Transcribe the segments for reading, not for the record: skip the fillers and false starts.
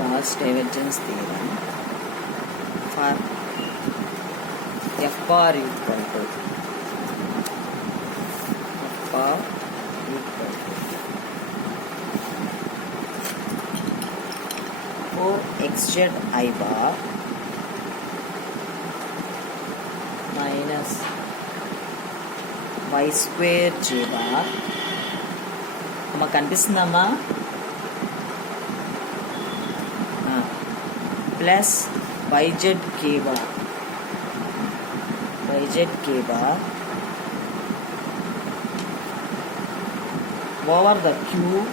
Gauss divergence theorem for f bar equal to for xz I bar minus y square j bar మాకు కనిపిస్తుందమ్మా plus yz k bar over the cube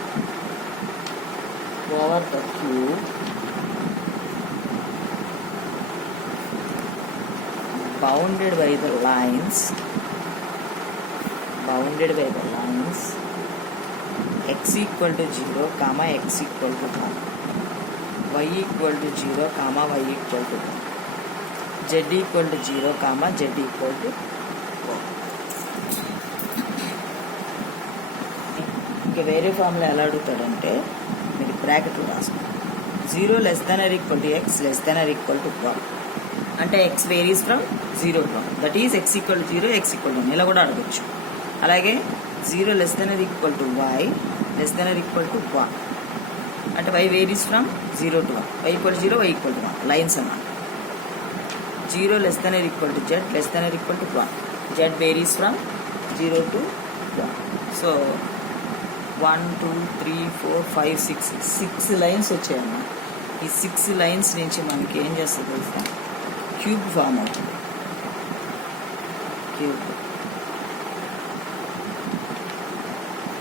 bounded by the lines x equal to 0 comma x equal to 1, y equal to 0 comma y equal to 1, z equal to 0 comma z equal to 1. ఇంకా వేరే ఫార్ములా ఎలా అడుగుతాడంటే మీరు బ్రాకెట్లు రాసుకోండి. 0 less than or equal to x less than or equal to 1 అంటే x varies from 0 to 1, that is x equal to 0 x equal to 1 ఇలా కూడా అడగచ్చు. అలాగే 0 less than or equal to y less than or equal to 1 అంటే y varies from 0 to 1, y equal to 0 y equal to 1 లైన్స్ అన్నమాట. 0 less than or equal to z less than or equal to 1, z varies from 0 to 1. So 1 2 3 4 5 6 lines వచ్చాయమ్మా. ఈ 6 lines నుంచి మనకి ఏం చేస్తుంది తెలుసా, cube form అవుతుంది. Cube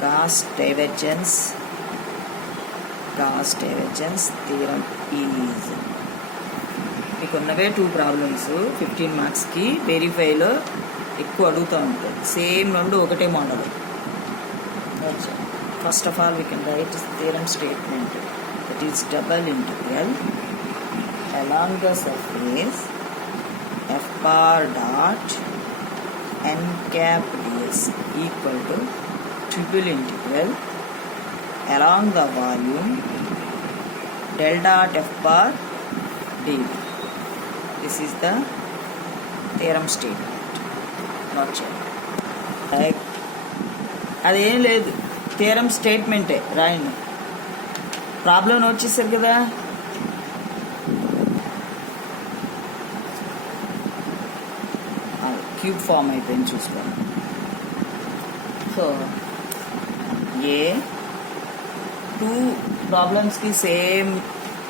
Gauss divergence theorem is మీకు ఉన్నవే 2 ప్రాబ్లమ్స్ 15 మార్క్స్కి వెరిఫైలో ఎక్కువ అడుగుతూ ఉంటాయి. సేమ్ రెండు ఒకటే model. First of all we can write theorem statement, that is double integral along the surface F bar dot N cap d s equal to triple integral along the volume del dot F bar dv. This is the theorem statement. Not check. అదేం లేదు, థియరమ్ స్టేట్మెంటే రాయండి. ప్రాబ్లం వచ్చేసారు కదా. Cube form అయిపోయింది చూసుకోండి. సో ఏ 2 ప్రాబ్లమ్స్కి సేమ్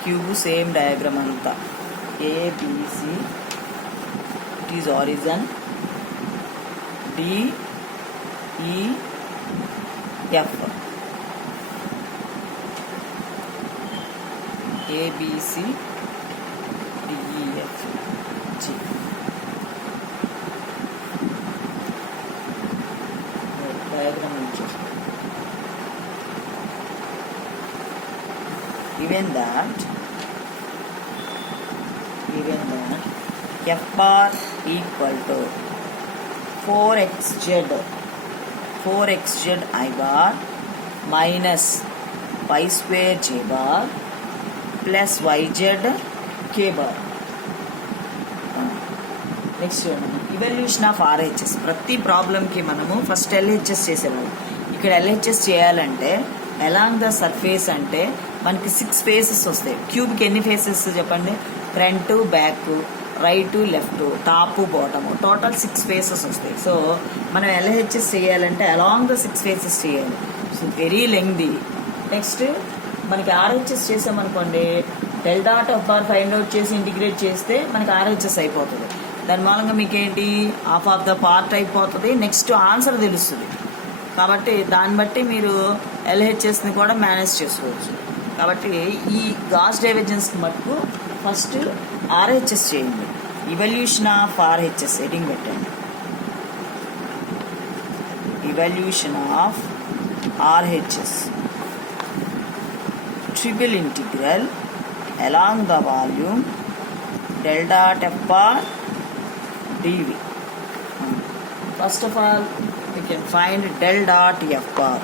క్యూబ్ సేమ్ డయాగ్రామ్ అంతా. A B C it is origin, D E F A B C D E F G. Diagram వచ్చేసి given that f bar equal to 4xz I bar minus y square j bar plus yz k bar. Next evolution of RHS. ప్రతి ప్రాబ్లంకి మనము first LHS చేసేవాళ్ళం. ఇక్కడ ఎల్హెచ్ఎస్ చేయాలంటే along the surface అంటే మనకి 6 faces వస్తాయి. క్యూబ్కి ఎన్ని ఫేసెస్ చెప్పండి, front back right left top bottom total 6 faces వస్తాయి. సో మనం ఎల్హెచ్ఎస్ చేయాలంటే అలాంగ్ ద 6 ఫేసెస్ చేయాలి. So very lengthy. నెక్స్ట్ మనకి ఆర్హెచ్ఎస్ చేసామనుకోండి, del dot of bar find out చేసి ఇంటిగ్రేట్ చేస్తే మనకి ఆర్హెచ్ఎస్ అయిపోతుంది. దాని మూలంగా మీకు ఏంటి, హాఫ్ ఆఫ్ ద పార్ట్ అయిపోతుంది. నెక్స్ట్ ఆన్సర్ తెలుస్తుంది. కాబట్టి దాన్ని బట్టి మీరు ఎల్హెచ్ఎస్ని కూడా మేనేజ్ చేసుకోవచ్చు. కాబట్టి ఈ గాస్ డైవర్జెన్స్కి మటుకు ఫస్ట్ ఆర్హెచ్ఎస్ చేయండి. ఇవల్యూషన్ ఆఫ్ ఆర్హెచ్ఎస్ హెడింగ్ పెట్టండి. Evaluation of R H S triple integral along the volume del dot F bar dv. First of all, we can find del dot f bar.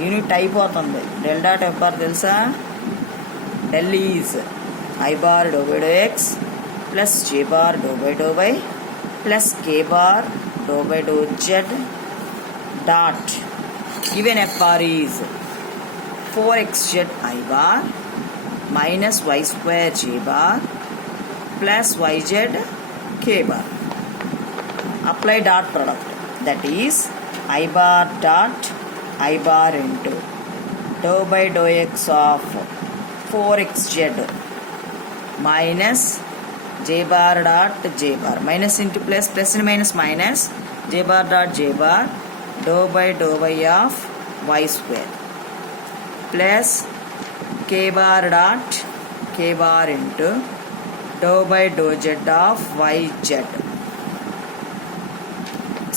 Unit అయిపోతుంది. Del dot F bar తెలుసా, del is I bar dou by dou x plus j bar dou by dou y plus k bar dou by dou z dot given f bar is 4xz I bar minus y square j bar plus yz k bar. Apply dot product, that is I bar dot I bar into dou by dou x of 4xz minus j bar dot j bar, minus into plus, plus and minus minus, j bar dot j bar dou by dou y of y square plus k bar dot k bar into dou by dou z of yz.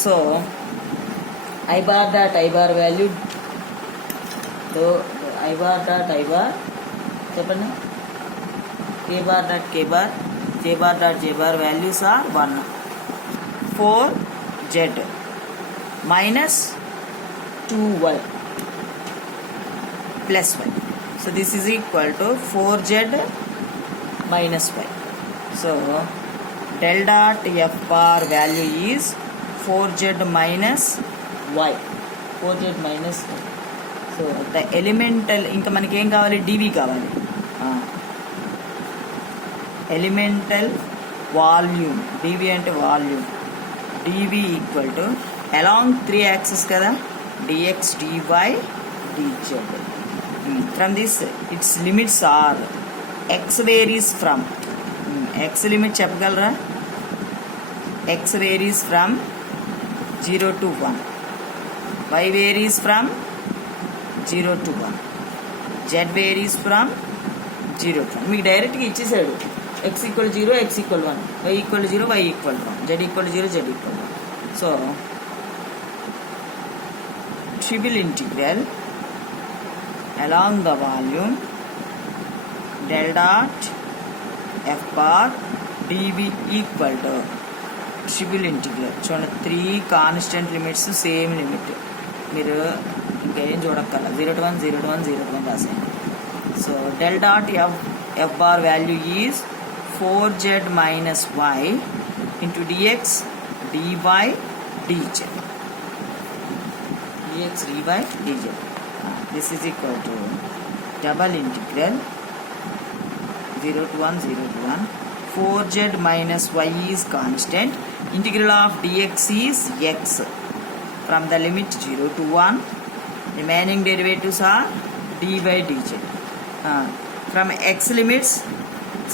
So I bar dot I bar value dou I bar dot I bar చెప్పండి, k bar dot k bar j bar dot j bar values are 1 4z minus 2y plus y. So this is equal to 4z minus y. So del dot f bar value is 4z minus y, 4z minus y. So the elemental, ఇంకా మనకి ఏం కావాలి, dv కావాలి, elemental volume, dv అంటే volume, dv equal to along 3 axes కదా, dx dy dz. From this its limits are x varies from, x limit చెప్పగలరా, x varies from 0 to 1, y varies from 0 to 1, z varies from 0 to 1. మీకు డైరెక్ట్గా ఇచ్చేసాడు, x equal 0, x equal 1, y equal 0, y equal 1, z equal 0, z equal 1. So trivial integral along the volume del dot f bar dv equal to trivial integral. చూడండి 3 constant limits, same limit, మీరు ఇంకా ఏం చూడక్కర్ల, 0 to 1 0 to 1 0 to 1 రాసేయండి. So del dot f bar value is 4z minus y into dx dy dz, dx dy dz. This is equal to double integral 0 to 1 0 to 1, 4z minus y is constant, integral of dx is x from the limit 0 to 1, remaining derivatives are dy dz. From x limits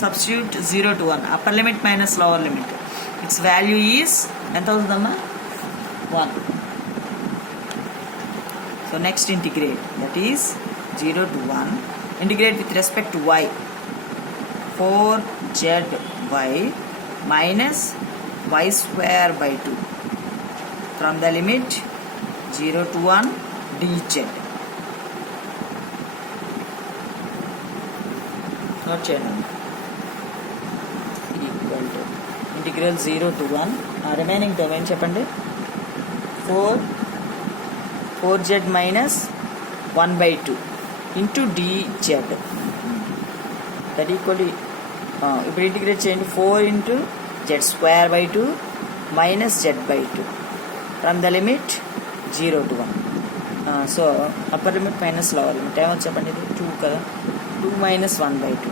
substitute 0 to 1, upper limit minus lower limit, its value is ఎంత అవుతుందమ్మా, 1. So next integrate, that is 0 to 1, integrate with respect to y, 4zy minus y square by 2 from the limit 0 to 1 dz. Not చేయండి, equal to integral 0 to 1, remaining term ఏం చెప్పండి, 4z minus 1 by 2 into dz, that equal to ఇప్పుడు ఇంటిగ్రేట్ చేయండి, 4 into z square by 2 minus z by 2 from the limit 0 to 1. So upper limit minus lower limit ఏమో చెప్పండి, ఇది 2 కదా, 2 minus 1 by 2,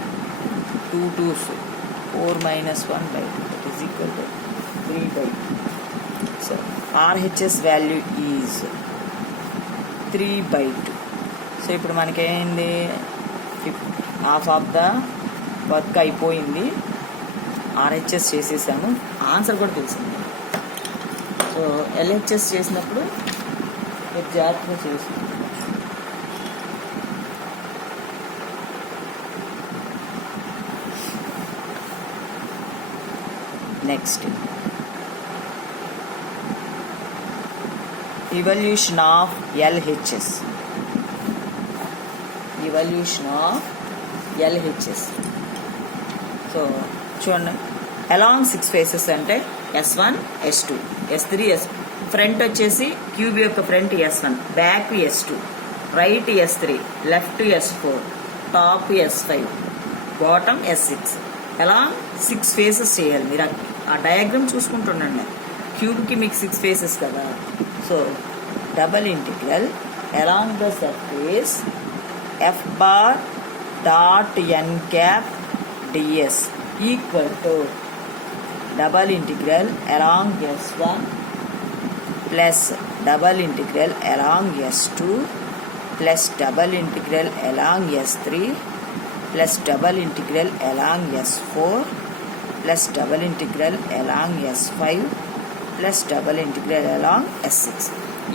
2 2s 4 minus 1 by 2, that is equal to 3 by 2. So RHS value is 3 by 2. సో ఇప్పుడు మనకేంది, half of the work అయిపోయింది, ఆర్హెచ్ఎస్ చేసేసాము, ఆన్సర్ కూడా తెలిసింది. సో ఎల్హెచ్ఎస్ చేసినప్పుడు మీరు జాగ్రత్తగా చేసి next evolution of LHS. Evolution of LHS. So చూడండి, అలాంగ్ 6 ఫేసెస్ అంటే S1 S2 S3 S, front వచ్చేసి క్యూబ్ యొక్క front S1, back S2, right S3, left S4, top S5, bottom S6 ఎలా 6 ఫేసెస్ చేయాలి. మీరు ఆ డయాగ్రామ్ చూసుకుంటుండండి. క్యూబ్కి మీకు 6 ఫేసెస్ కదా. So double integral along the surface F bar dot n cap ds equal to double integral along S1 plus double integral along S2 plus double integral along S3 plus double integral along S4 plus double integral along S5 plus double integral along S6.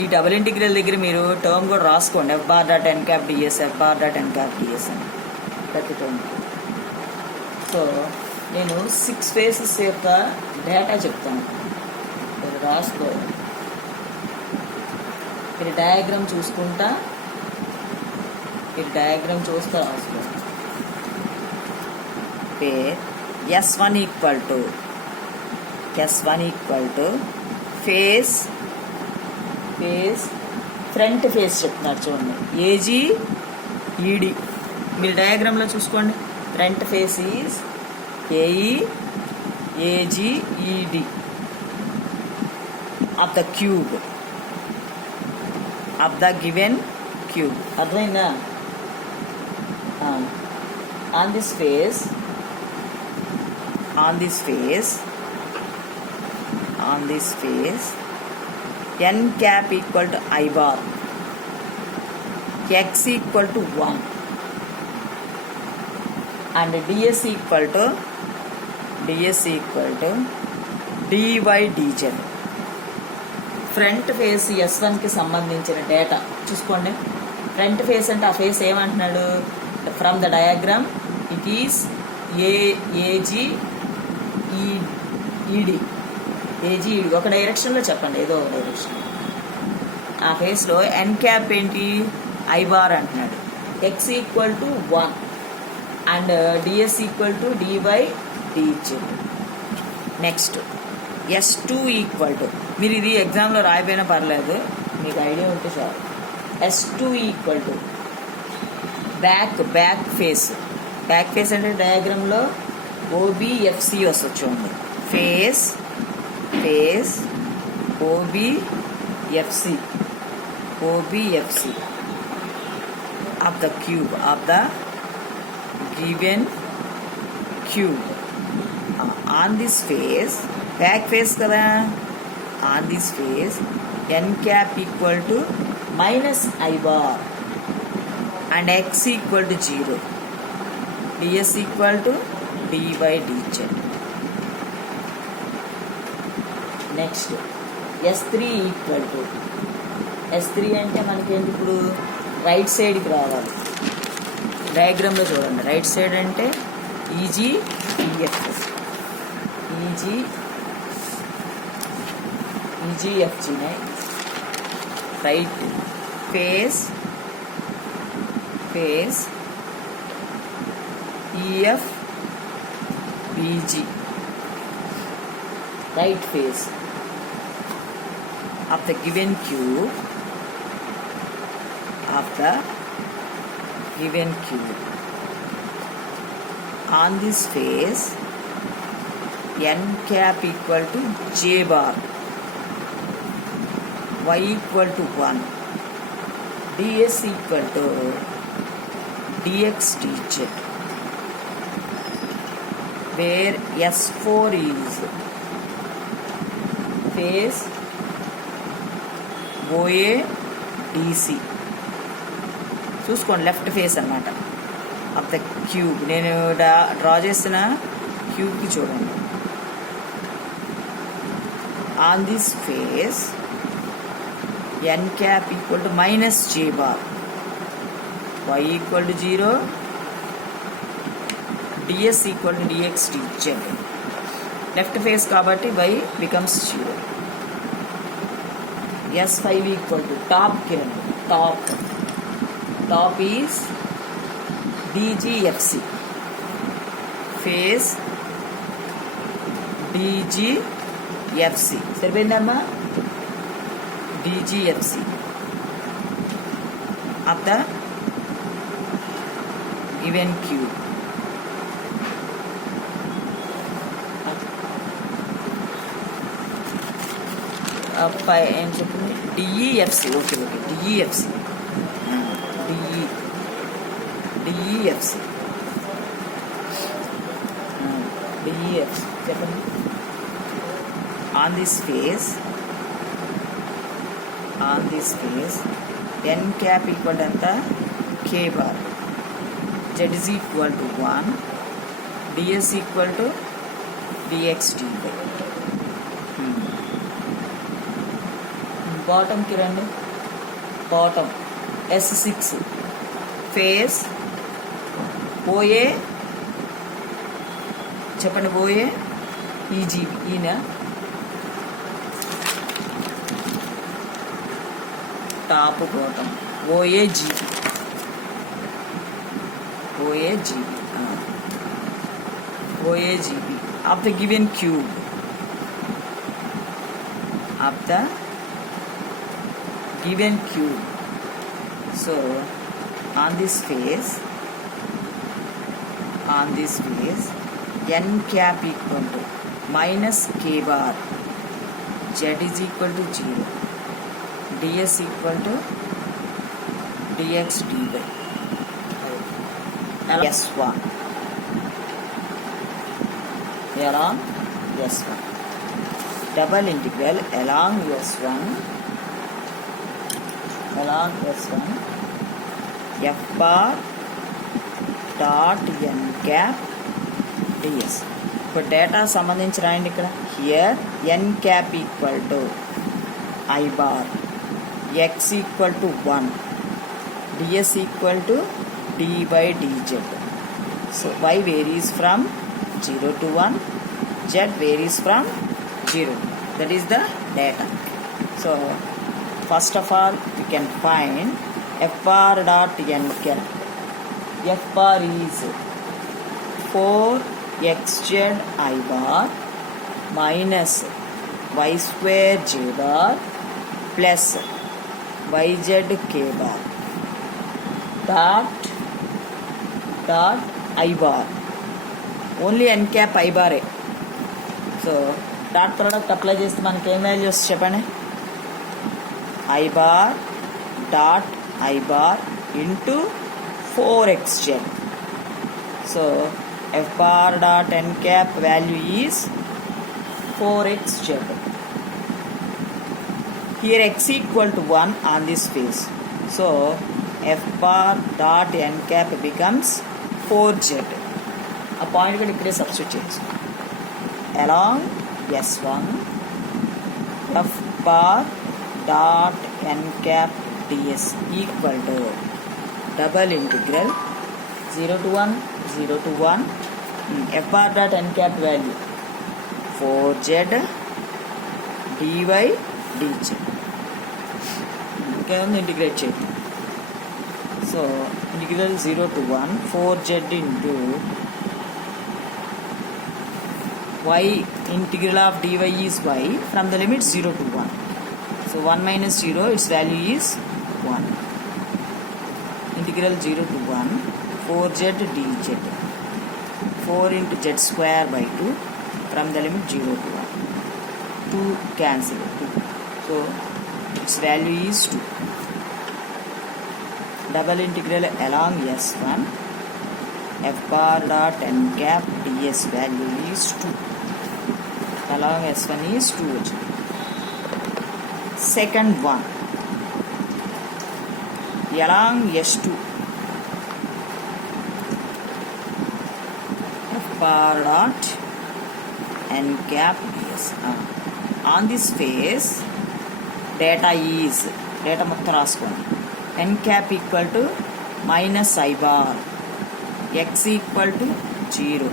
ఈ double integral దగ్గర మీరు టర్మ్ కూడా రాసుకోండి. F bar dot n cap ds F bar dot n cap ds అని ప్రతి term. So నేను 6 ఫేసెస్ యొక్క డేటా చెప్తాను, మీరు రాసుకోవాలి. మీరు డయాగ్రామ్ చూసుకుంటా, మీరు డయాగ్రామ్ చూస్తూ రాసుకోవాలి. S1 equal to face front face చెప్తున్నారు చూడండి, ఏజీ ఈడి. మీరు డయాగ్రామ్లో చూసుకోండి. Front face is AE AG ED of the cube, of the given cube. అర్థమైందా? On this face n cap equal to I bar, x equal to 1 and ds equal to dy dz. Front face S1 కి సంబంధించిన డేటా చూసుకోండి. Front face అంటే ఆ face ఏమంటున్నాడు? From the diagram it is A G E D. A G ఒక డైరెక్షన్లో చెప్పండి, ఏదో ఒక డైరెక్షన్. ఆ ఫేస్లో ఎన్ క్యాప్ ఏంటి? ఐ బార్ అంటున్నాడు. X equal to 1 and d s equal to d y d z. Next S2 equal to, మీరు ఇది ఎగ్జామ్లో రాయిపోయినా పర్లేదు, మీకు ఐడియా ఉంటే చాలు. S2 equal to back face అంటే డయాగ్రామ్లో ఓబిఎఫ్సి వస్తుంది చూడండి. Face OBFC of the cube, of the given cube. On this face, back face కదా, on this face n cap equal to minus I bar and x equal to 0, ds equal to dy dz. Next S3 equal to, S3 అంటే మనకేంటి? ఇప్పుడు రైట్ సైడ్కి రావాలి. డయాగ్రామ్లో చూడండి. Right side అంటే ఈజీఎఫ్జీనే. Right face EF BG, right face of the given cube, on this face n cap equal to j bar, y equal to 1, ds equal to dx dz, where S4 is face O A D C. చూసుకోండి, left face అన్నమాట of the cube. నేను draw చేసిన క్యూబ్కి చూడండి. On this face n cap equal to minus J bar, y equal to 0, ds equal to dx dz. Left face కాబట్టి y becomes 0. S5 equal to top Kiran, top is DGFC, face DGFC. సరిపోయిందమ్మా? DGFC of the given cube. ఏం చెప్పింది D E F C. Okay okay D E F C D E F C D E F C చెప్పండి. On this face n cap equal to ఎంత k bar, z is equal to 1, ds equal to dx dy. Bottom కి రండి. Bottom S6 face OA చెప్పండి. OA EGB ఈయన top bottom OAGB of the given cube so on this face n cap equal to minus k bar, z is equal to 0, ds equal to dx dy. S1 along S1 double integral along S1 f bar dot n cap ds. ఇప్పుడు డేటా సంబంధించి రాయండి. ఇక్కడ here n cap equal to I bar, x equal to 1, ds equal to d by dz. So y varies from 0 to 1, z varies from 0. That is the data. So first of all we can find f bar dot n cap. F bar is 4xz I bar minus y square j bar plus yz k bar dot I bar. Only n cap I bar. So dot product apply చేస్తే మనకి ఏం వాల్యూస్ చెప్పండి. I bar dot I bar into 4xz. So f bar dot n cap value is 4xz. Here x equal to 1 on this face. So f bar dot n cap becomes 4z. ఆ పాయింట్ కూడా ఇక్కడే సబ్స్టిట్యూట్ చేయొచ్చు. along S1 f bar dot n cap ds equal to double integral 0 to 1 f bar dot n cap value 4z dy dz. ఇంకా ఉంది ఇంటిగ్రేట్ చేయండి. So integral 0 to 1 4z into y integral of dy is y from the limit 0 to 1. So 1 minus 0, its value is 1. Integral 0 to 1 4z dz, 4 into z square by 2 from the limit 0 to 1. 2 cancel 2. So its value is 2. Double integral along S1 f bar dot n cap ds value is 2. Along S1 is 2. Second one along S2 f bar dot n cap ds. On this face data is data మొత్తం రాసుకోండి. n cap equal to minus I bar, x equal to 0,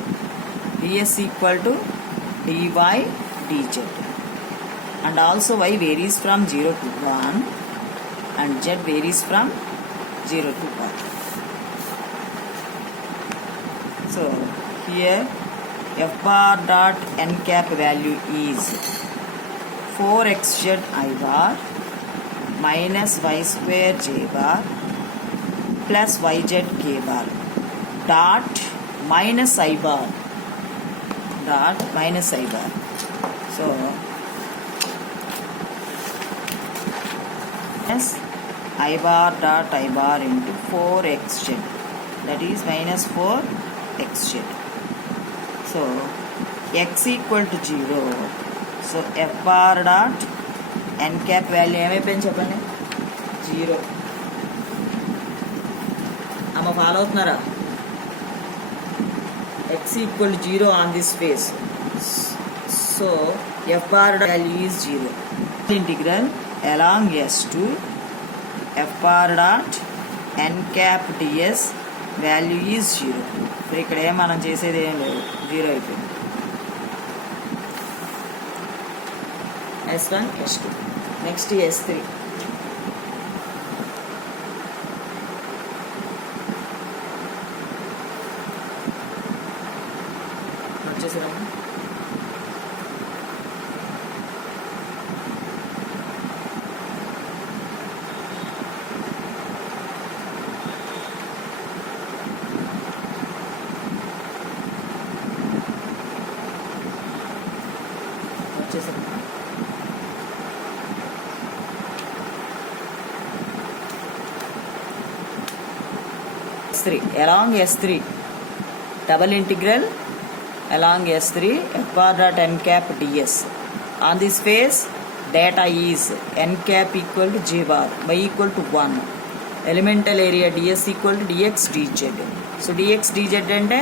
ds equal to dy dz, and also y varies from 0 to 1 and z varies from 0 to 1. So here f bar dot n cap value is 4xz I bar minus y square j bar plus yz k bar dot minus I bar. So minus I bar dot I bar into 4xz, that is minus 4xz. So x equal to 0. So f bar dot n cap value ఏమైపోయింది చెప్పండి, 0. అమ్మ ఫాలో అవుతున్నారా? x equal to 0 on this face. So f bar value is 0. Integral along s to f bar dot n cap ds value is 0. సో ఇక్కడ ఏం మనం చేసేది ఏం లేదు, 0 అయిపోయింది. S1 S2 next S3. వచ్చేసారా? వచ్చేసారా? S3 along S3 double integral along S3 f bar dot n cap ds. On this face data is n cap equal to j bar, y equal to 1. Elemental area ds equal to dx dz. So dx dz అంటే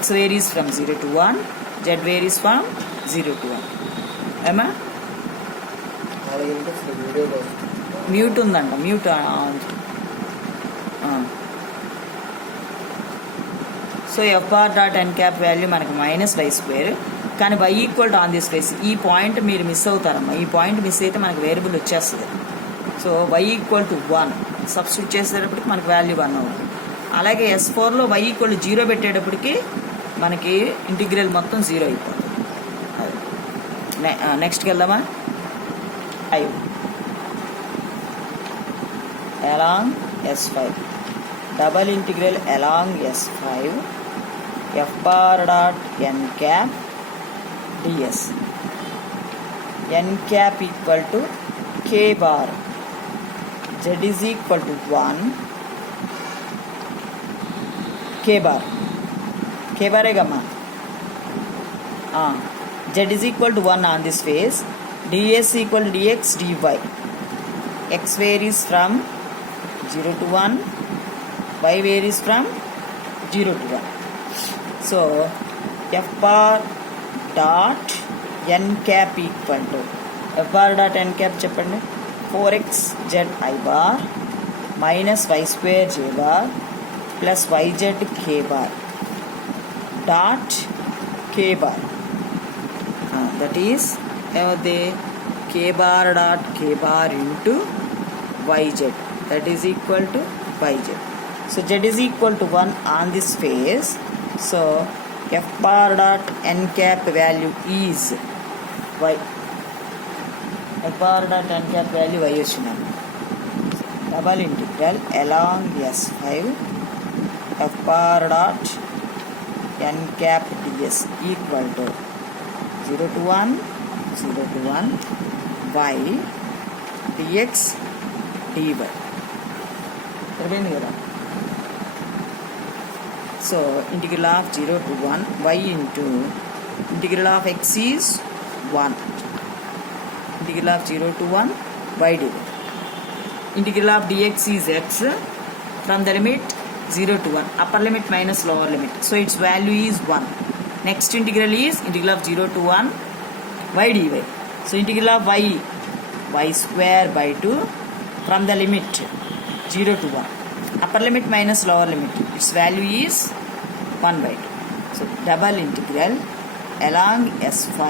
x varies from 0 to 1, z varies from 0 to 1. ఏమా mute ఉందంట, mute. So F bar dot N cap value మనకు minus Y square, కానీ Y equal to on this place. ఈ point మీరు miss అవుతారమ్మా, ఈ point miss అయితే మనకు వేరియబుల్ వచ్చేస్తుంది. So Y equal to 1 substitute చేసేటప్పటికి మనకు వాల్యూ 1 అవుతుంది. అలాగే S4లో వై ఈక్వల్ టు 0 పెట్టేటప్పటికి మనకి ఇంటిగ్రల్ మొత్తం 0 అయిపోతుంది. నెక్స్ట్కి వెళ్దామా? 5 along S5 double integral along S5 f bar dot n cap ds. N cap equal to k bar, z is equal to 1, k bar है gamma, z is equal to 1 on this face, ds equal to dx dy. X varies from 0 to 1, y varies from 0 to 1. So f bar dot n cap equal to f bar dot n cap చెప్పండి, 4xz I bar minus y square j bar plus yz k bar dot k bar. That is the k bar dot k bar into yz, that is equal to yz. So z is equal to 1 on this face. So f bar dot n cap value is y. F bar dot n cap value y వచ్చింది. Double integral along S5 f bar dot n cap ds equal to 0 to 1, 0 to 1 y dx dy. సరిపోయింది కదా? So integral of 0 to 1 y into integral of x is 1, integral of 0 to 1 y dy. Integral of dx is x from the limit 0 to 1, upper limit minus lower limit. So its value is 1. Next integral is integral of 0 to 1 y dy. So integral of y square by 2 from the limit 0 to 1, upper limit minus lower limit. Its value is 1 by 2. So double integral along S5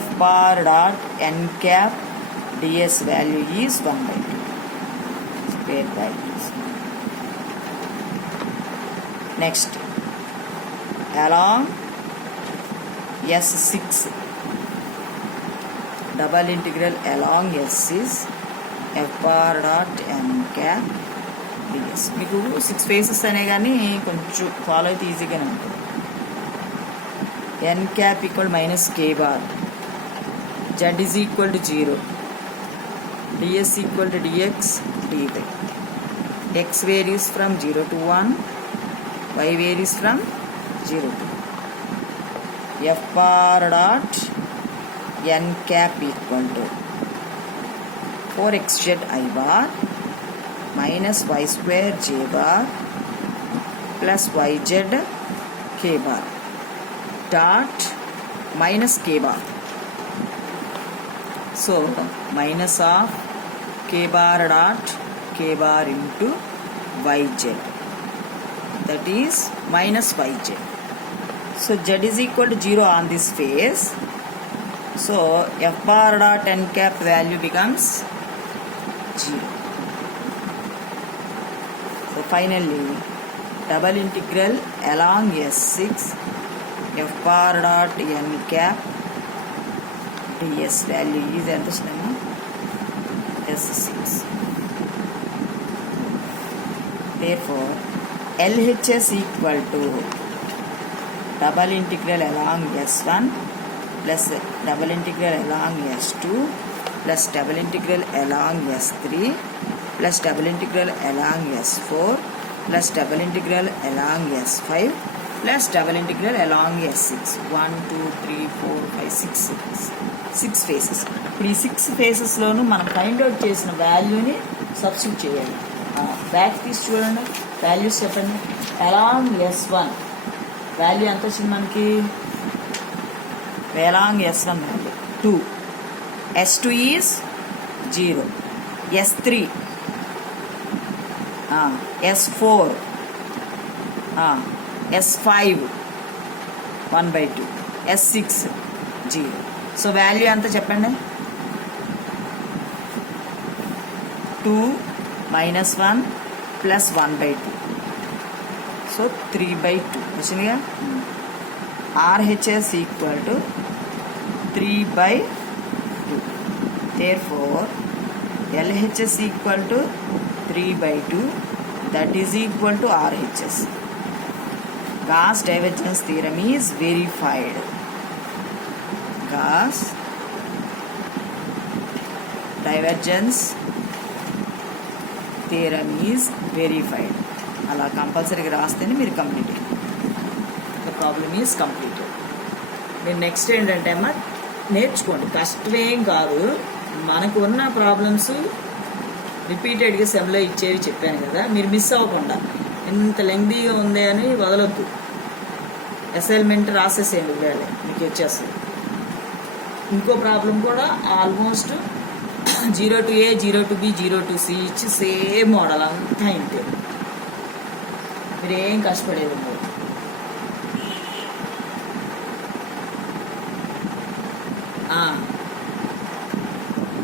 f bar dot n cap ds value is 1 by 2. Square values. Next, along S6 double integral along S is f bar dot n cap ds. మీకు 6 ఫేసెస్ అనే కానీ కొంచెం ఫాలో అయితే ఈజీగానే ఉంటుంది. n cap equal minus k bar, z is equal to 0, ds equal to dx dy. X varies from 0 to 1, y varies from 0 to 1. F bar dot n cap equal to 4xz I bar minus y square j bar plus yz k bar dot minus k bar. So minus of k bar dot k bar into yz, that is minus yz. So z is equal to 0 on this face. So f bar dot n cap value becomes 0. So finally double integral along S6 f bar dot n cap ds value is ఎంత వచ్చిందమ్మా S6. Therefore LHS equal to double integral along S1 plus double integral along S2 plus double integral along S3 plus double integral along S4 plus double integral along S5 plus double integral along S6. 1 2 3 4 5 6 phases. ఇప్పుడు ఈ 6 ఫేసెస్లోనూ మనం find out చేసిన వాల్యూని సబ్స్టిట్యూట్ చేయాలి. బ్యాక్ తీసి చూడండి, వాల్యూస్ చెప్పండి. అలాంగ్ S1 వాల్యూ ఎంత వచ్చింది మనకి? Along S1 value 2, S2 is 0, S3 S4 S5 1/2, S6 0. సో వాల్యూ ఎంత చెప్పండి? 2 minus 1 plus 1/2. సో 3/2 వచ్చిందిగా. RHS equal to 3/2. Therefore LHS equal to 3/2, that is equal to RHS. Gauss divergence theorem is verified. Gauss divergence theorem is verified. అలా కంపల్సరీగా రాస్తేనే మీరు కంప్లీట్ అయ్యింది. The problem is completed. మీరు నెక్స్ట్ ఏంటంటే అమ్మా నేర్చుకోండి, కష్టమేం కాదు. మనకు ఉన్న ప్రాబ్లమ్స్ రిపీటెడ్గా సెమ్లో ఇచ్చేవి చెప్పాను కదా, మీరు మిస్ అవ్వకుండా. ఇంత లెంగ్దీగా ఉంది అని వదలొద్దు, అసైన్మెంట్ రాసేసేయండి, వేళ మీకు వచ్చేస్తుంది. ఇంకో ప్రాబ్లం కూడా ఆల్మోస్ట్ 0 to A 0 to B 0 to C ఇచ్చి సేమ్ మోడల్ అంతా ఇంతే. మీరేం కష్టపడేది ఉండదు.